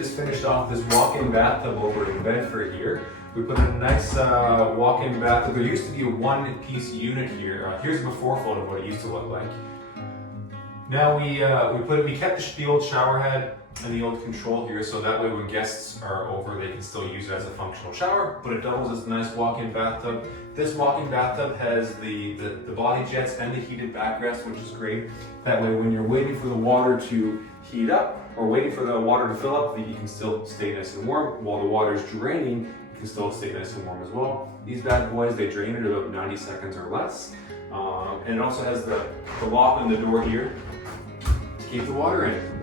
just finished off this walk-in bathtub over in Bedford here. We put in a nice walk-in bathtub. There used to be a one-piece unit here. Here's a before photo of what it used to look like. Now we kept the old shower head and the old control here, so that way when guests are over, they can still use it as a functional shower, but it doubles as a nice walk-in bathtub. This walk-in bathtub has the body jets and the heated backrest, which is great. That way when you're waiting for the water to heat up or waiting for the water to fill up, you can still stay nice and warm. While the water is draining, you can still stay nice and warm as well. These bad boys, they drain in about 90 seconds or less. And it also has the lock on the door here to keep the water in.